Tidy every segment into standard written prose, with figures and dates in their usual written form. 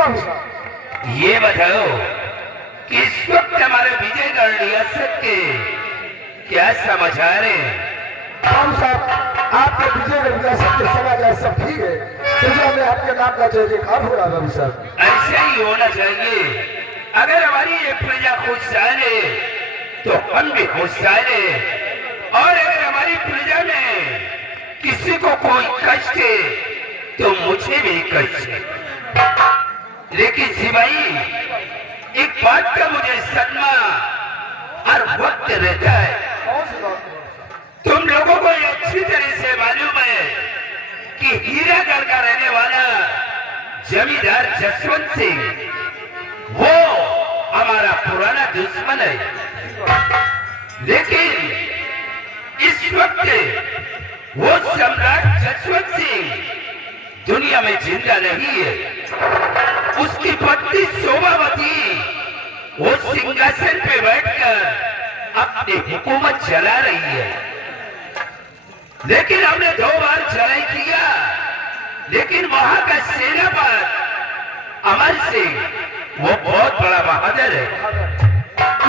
बाबू साहब। ये बताओ कि इस वक्त हमारे विजयगढ़ रियासत के क्या समाचार है? बाबू साहब आपके विजयगढ़ रियासत के समाचार सब ठीक है। दुनिया में आपके नाम का जय जयकार हो रहा है बाबू साहब। ऐसा ही होना चाहिए। अगर हमारी ये प्रजा खुशहाल है तो हम भी खुशहाल है, और अगर हमारी प्रजा में किसी को कोई कष्ट है तो मुझे भी कष्ट है। लेकिन सिपाही, एक बात का मुझे सदमा हर वक्त रहता है। कौन सी बात? तुम लोगों को ये अच्छी तरह से मालूम है कि हीरागढ़ का रहने वाला जमींदार जसवंत सिंह वो हमारा पुराना दुश्मन है। लेकिन इस वक्त वो सम्राट जसवंत सिंह दुनिया में जिंदा नहीं है। उसकी पत्नी शोभावती वो सिंहासन पे बैठकर अपनी हुकूमत चला रही है। लेकिन हमने 2 बार चढ़ाई किया, लेकिन वहां का सेनापति अमर सिंह वो बहुत बड़ा बहादुर है।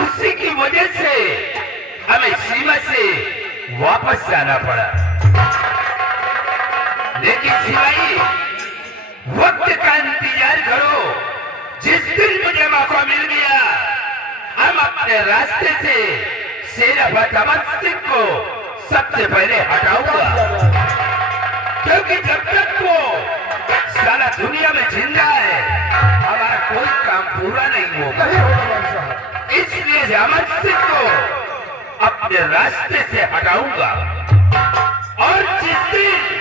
उसी की वजह से हमें सीमा से वापस जाना पड़ा। लेकिन सिपाही, वक्त का इंतजार करो। जिस दिन मुझे मौका मिल गया, हम अपने रास्ते से सेनापति अमर सिंह को सबसे पहले हटाऊंगा, क्योंकि जब तक वो सारा दुनिया में जिंदा है हमारा कोई काम पूरा नहीं होगा। इसलिए अमर सिंह को अपने रास्ते से हटाऊंगा, और जिस दिन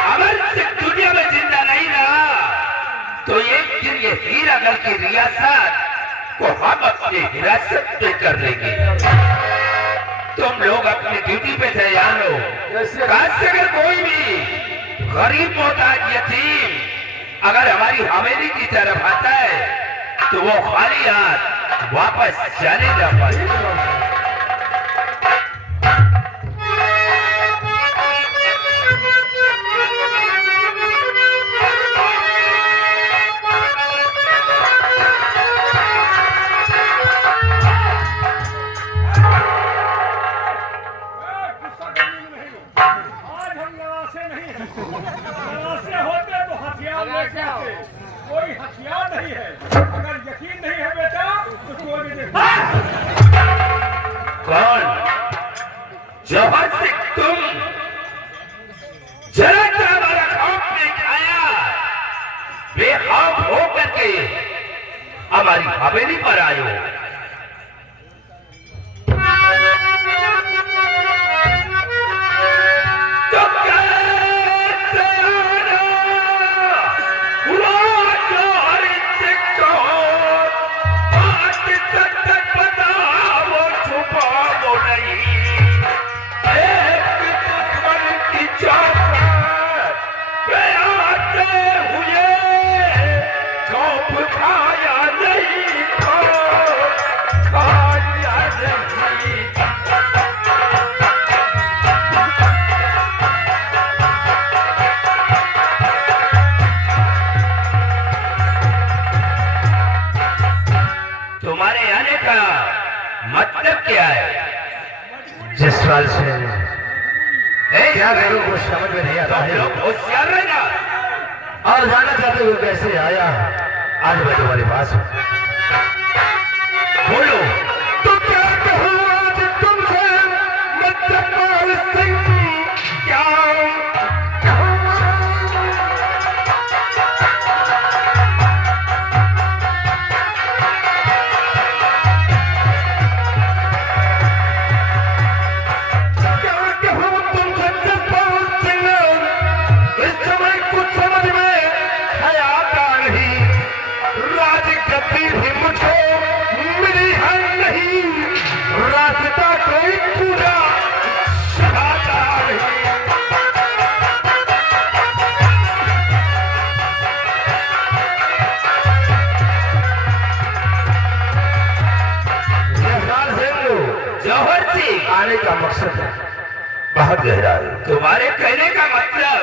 अमर सिंह दुनिया में जिंदा नहीं रहा तो एक दिन ये हीरागढ़ की रियासत को हम अपनी हिरासत में कर लेंगे। तुम लोग अपनी ड्यूटी पे तैयार हो। खास अगर कोई भी गरीब मोहताज यतीम अगर हमारी हवेली की तरफ आता है तो वो खाली हाथ वापस जाने ना पाए। कोई हथियार नहीं है। अगर यकीन नहीं है बेटा तो कोई भी देखो। कौन? जौहर सिंह, तुम जरा हमारा खौफ नहीं खाया, बेखौफ होकर के हमारी हवेली पर आए हो। मतलब क्या है? जिस साल से क्या करूं वो समझ में नहीं आता है। होशियार रहना। और जाना चाहते हो कैसे आया आज मैं तुम्हारे पास हूं। बोलो। तो क्या कहूं आज तुमसे जसपाल सिंह, क्या आने का मकसद है बहुत गहरा है। तुम्हारे कहने का मतलब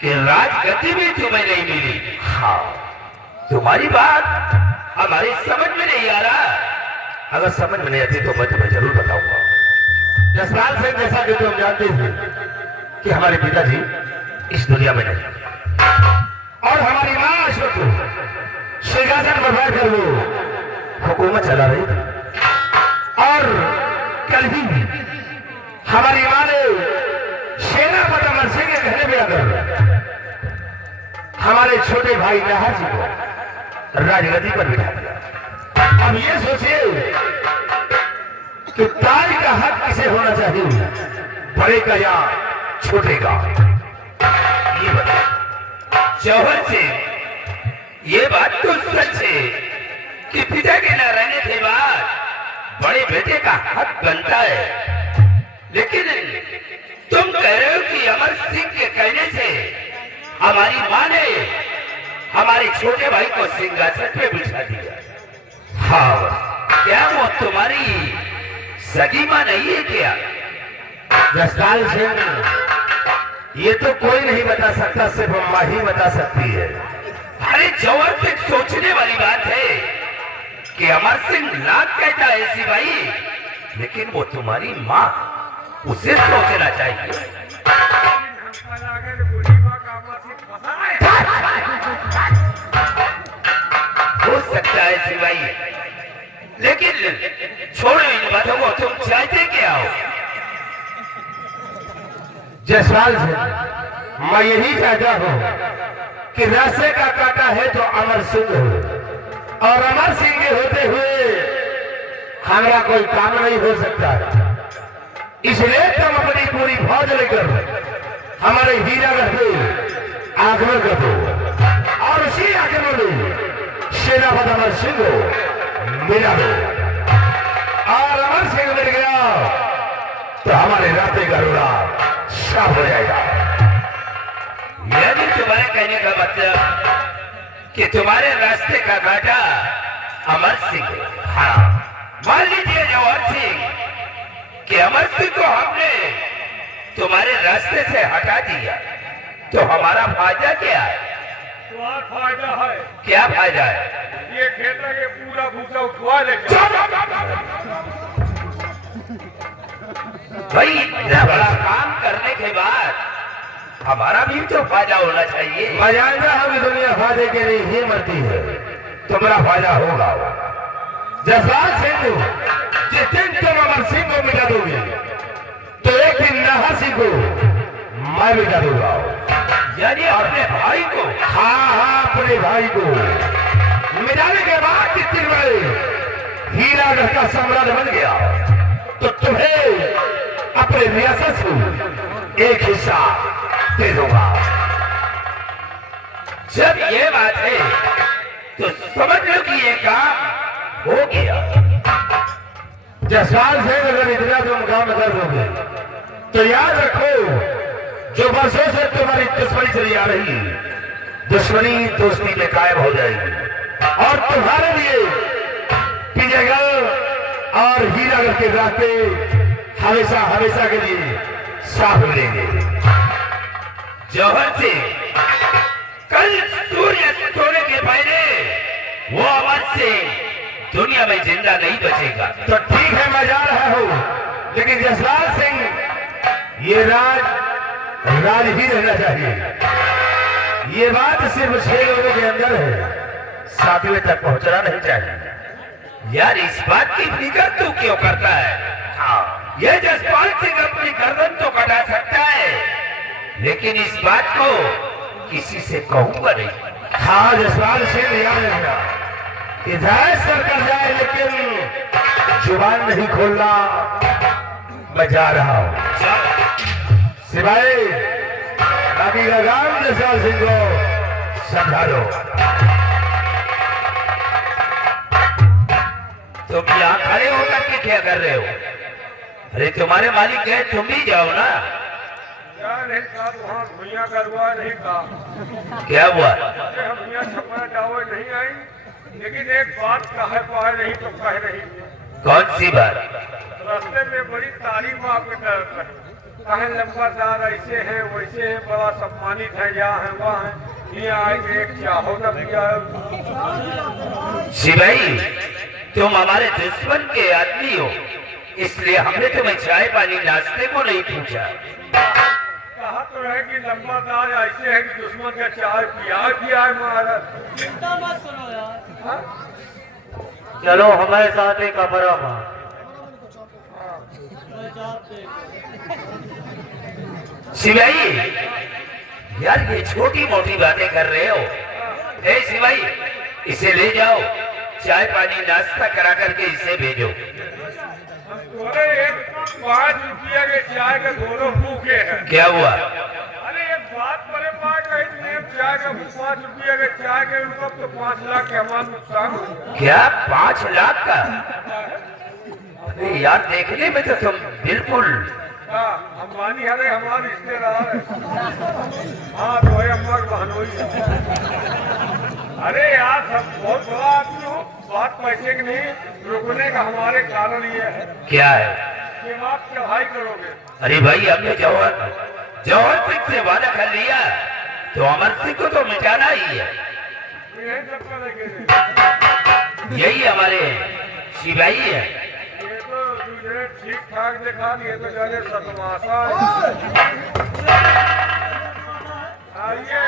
कि राजगद्दी भी तुम्हें नहीं मिली। हाँ, तुम्हारी बात हमारी समझ में नहीं आ रहा। अगर समझ में नहीं आती तो मैं तुम्हें जरूर बताऊंगा। जसपाल सिंह, जैसा कि तुम जानते हैं कि हमारे पिताजी इस दुनिया में नहीं, और हमारी माँ अश्वती सिंहासन पर बैठकर वो हुकूमत चला रही थी। और कल ही हमारी माँ ने सेनापति अमर सिंह के कहने पे आकर हमारे छोटे भाई नाहर जी को राजगद्दी पर बिठा दिया। अब ये सोचिए कि ताज का हक किसे होना चाहिए, बड़े का या छोटे का। ये बता जौहर सिंह, ये बात तो सच है कि पिता के न रहने के बाद बड़े बेटे का हक बनता है, लेकिन तुम कह रहे हो कि अमर सिंह के कहने से हमारी माँ ने हमारे छोटे भाई को सिंहासन पे बिठा दिया। हाँ, क्या वो तुम्हारी सगी माँ नहीं है क्या? जसपाल सिंह, ये तो कोई नहीं बता सकता, सिर्फ माँ ही बता सकती है। अरे जौहर सिंह, सोचने वाली बात है कि अमर सिंह लाख कहता है सिपाही, लेकिन वो तुम्हारी माँ, उसे सोचना चाहिए। हो सकता है सिपाही, लेकिन छोड़ो इन बातों को, तुम चाहते क्या हो? जसपाल सिंह, मैं यही चाहता हूँ कि रास्ते का काटा है तो अमर सिंह हो, और अमर सिंह के होते हुए हमारा कोई काम नहीं हो सकता है। इसलिए तुम अपनी पूरी फौज लेकर हमारे हीरागढ़ पे आगमन कर दो, और उसी आगमन में सेनापति अमर सिंह को मिला दो। और अमर सिंह मिल गया तो हमारे रास्ते का रोड़ा साफ हो जाएगा। यानी तुम्हारे कहने का मतलब कि तुम्हारे रास्ते का काटा अमर सिंह है। हाँ, मान लीजिए जौहर सिंह कि अमर सिंह को हमने तुम्हारे रास्ते से हटा दिया, तो हमारा फायदा क्या है? तुम्हारा फायदा है, क्या फायदा है? ये खेत ये पूरा भूसा उठवा लेके भाई, इतना बड़ा काम करने के बाद हमारा भी तो फायदा होना चाहिए। मैं जानता हूं कि दुनिया फायदे के लिए ही मरती है, तुम्हारा फायदा होगा। जसपाल सिंह, जिस दिन तुम अमर सिंह को मिटा दोगे तो एक दिन नाहर सिंह को मैं मिटा दूंगा। यानी अपने भाई को? हाँ, अपने भाई को मिटाने के बाद जिस दिन मैं हीरागढ़ का सम्राट बन गया तो तुम्हें अपने रियासत को एक हिस्सा दे दूंगा। जब ये बात है तो समझ लो कि ये काम हो गया। जसपाल सिंह, अगर इतना तुम काम कर दोगे तो याद रखो, जो वर्षों से तुम्हारी दुश्मनी चली आ रही, दुश्मनी दोस्ती में कायम हो जाएगी, और तुम्हारे लिए विजयगढ़ और हीरागढ़ के रास्ते हमेशा हमेशा के लिए साफ मिलेंगे। जौहर सिंह, कल सूर्य सोने के पहले वो अमर सिंह दुनिया में जिंदा नहीं बचेगा। तो ठीक है, मैं जा रहा हूं, लेकिन जसपाल सिंह, ये राज ही रहना चाहिए। ये बात सिर्फ 6 लोगों के अंदर है, 7वें तक पहुंचना नहीं चाहिए। यार, इस बात की फिक्र तू क्यों करता है? हाँ, ये जसपाल सिंह अपनी गर्दन तो कटा सकता है, लेकिन इस बात को किसी से कहूंगा नहीं। हाँ जसपाल सिंह, याद रखना, हिदायत सर कर जाए लेकिन जुबान नहीं खोलना। मैं जा रहा हूं। सिपाही, बाकी का काम जसपाल सिंह को समझा दो। तुम यहाँ खड़े होकर के क्या कर रहे हो? अरे तुम्हारे मालिक गए, तुम भी जाओ ना। क्या नहीं कहा, वहाँ भैया करवा नहीं कहा, क्या हुआ? हम भैया छपरा जाओ नहीं आई, लेकिन एक बात कहे पाए नहीं तो कह नहीं। कौन सी बात? रास्ते में बड़ी तारीफ आपने कर कहे लंबादार ऐसे है वैसे है, बड़ा सम्मानित है, यहाँ है वहाँ है, ये आएंगे एक चाहो न भैया। सिपाही, तुम हमारे दुश्मन के आदमी हो, इसलिए हमने तुम्हें चाय पानी नाश्ते को नहीं पूछा। कहा तो है कि लंबादार ऐसे है कि दुश्मन का चाय पिया है महाराज। चिंता मत करो यार। चलो हमारे साथ एक अपरा माँ। सिपाही, यार ये छोटी मोटी बातें कर रहे हो। ए सिपाही, इसे ले जाओ, चाय पानी नाश्ता करा करके इसे भेजो। अरे एक 5 रुपया के चाय के दोनों भूखे हैं। क्या हुआ? अरे एक बात बड़े बात कही तुमने, चाय का 5 रुपया के चाय के ऊपर तो 5 लाख के हमारा नुकसान हो गया। क्या 5 लाख का? अरे यार, देखने में तो तुम बिल्कुल अंबानी हरे हमारे रिश्तेदार है। हाँ तो है, अम्मा की बहनोई है। अरे यार सब बहुत बड़ा आदमी हो, बात पैसे की नहीं, रुकने का हमारे कारण ये है क्या है कि आप चढ़ाई करोगे। अरे भाई, हमने जौहर सिंह से वादा कर लिया तो अमर सिंह को तो मिटाना ही है। यही सब करेंगे। यही हमारे सिपाही है। ये तो तुझे ठीक ठाक दिखा, ये तो जाने सतमाशा है। आइए,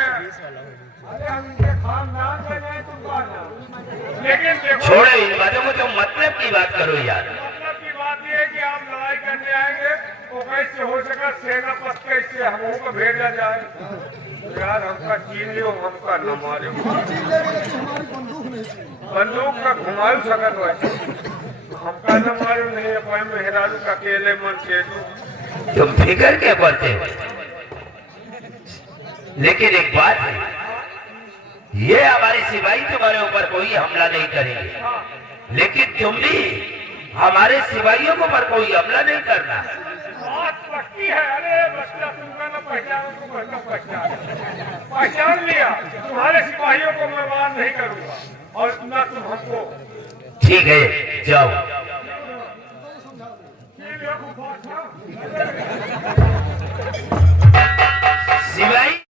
अरे हम इनके खानदान में नहीं, तुम बात लेकिन देखो, छोड़ो इन बातों को, तुम मतलब की बात करो यार। मतलब की बात ये है कि आप लड़ाई करने आएंगे तो कैसे हो सका सेना पथ कैसे हम को भेजा जाए। यार हमका चीन लियो, हमका न मारे, बंदूक का घुमाऊ सकत हो, हमका न मारो नहीं, अपने मेहरारू का अकेले मन से तुम फिक्र क्या करते हो? लेकिन एक बात है, ये हमारे सिपाही तुम्हारे ऊपर कोई हमला नहीं करेंगे, लेकिन तुम भी हमारे सिपाहियों के ऊपर कोई हमला नहीं करना। बात पक्की है। अरे बच्चा तुमका न पहचान, तुमका पहचान लिया, तुम्हारे सिपाहियों को मैं वार नहीं करूंगा और न तुम हमको। ठीक है, जाओ।